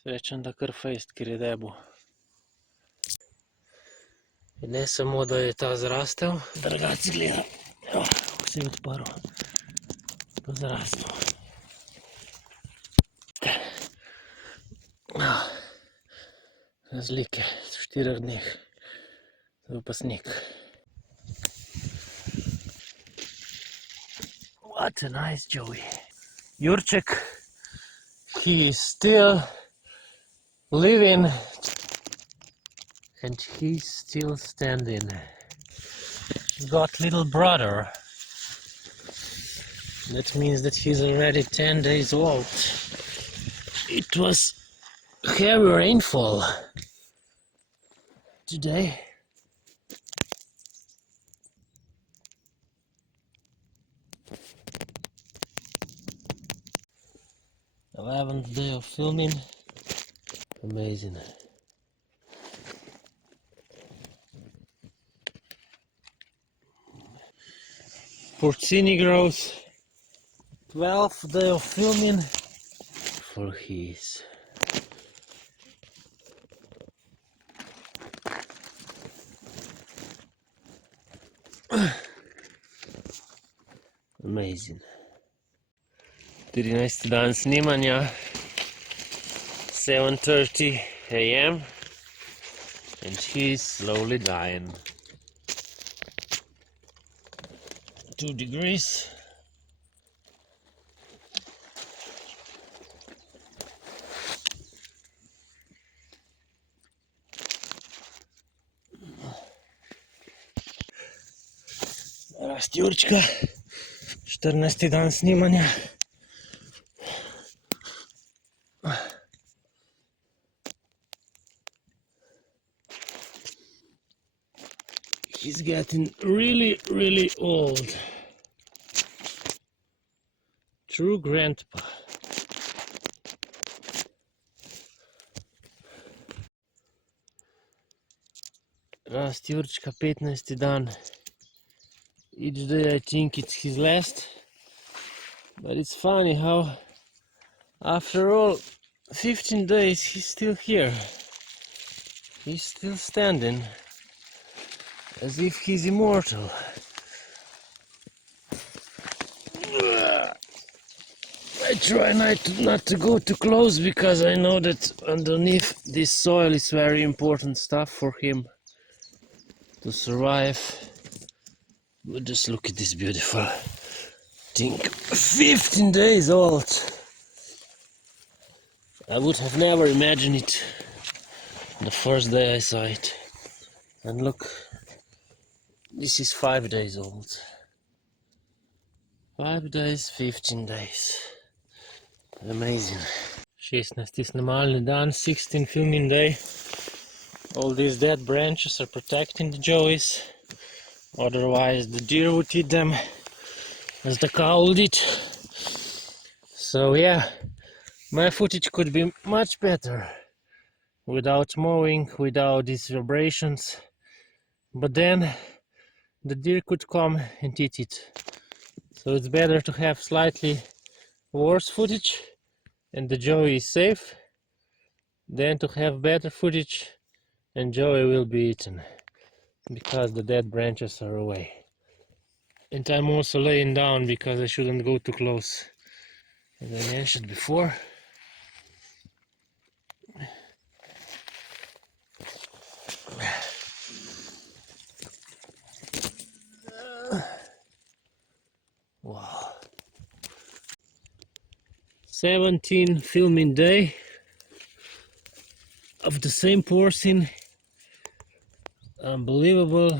Srečen, da kar fejst, ker je debo. In ne samo, da je ta zrastel, drugače gleda, kako se je odprl, pa zrastel. Razlike v 4 dneh, to je pa sneg. What a nice Joey. Jurček, he is still living and he's still standing. He got little brother. That means that he's already 10 days old. It was heavy rainfall today. The 11th day of filming. Amazing. Porcini grows. 12th day of filming for his. Amazing. 13. dan snemanja, 7:30 AM, and he's slowly dying. 2 degrees. Rast Jurčka, 14. dan snemanja. He's getting really old. True grandpa. Rast Jurčka, 15. dan. Each day I think it's his last. But it's funny how after all 15 days he's still here. He's still standing. As if he's immortal. I try not to go too close because I know that underneath this soil is very important stuff for him to survive. But just look at this beautiful thing. 15 days old. I would have never imagined it the first day I saw it. And look. This is 5 days old. 5 days, 15 days. Amazing. 16. snemalni dan, 16 filming day. All these dead branches are protecting the joeys. Otherwise the deer would eat them, as the cow would eat. So yeah, my footage could be much better without mowing, without these vibrations. But then the deer could come and eat it. So it's better to have slightly worse footage and the joey is safe than to have better footage and joey will be eaten because the dead branches are away. And I'm also laying down because I shouldn't go too close, as I mentioned before. Wow. 17 filming day of the same porcine. Unbelievable.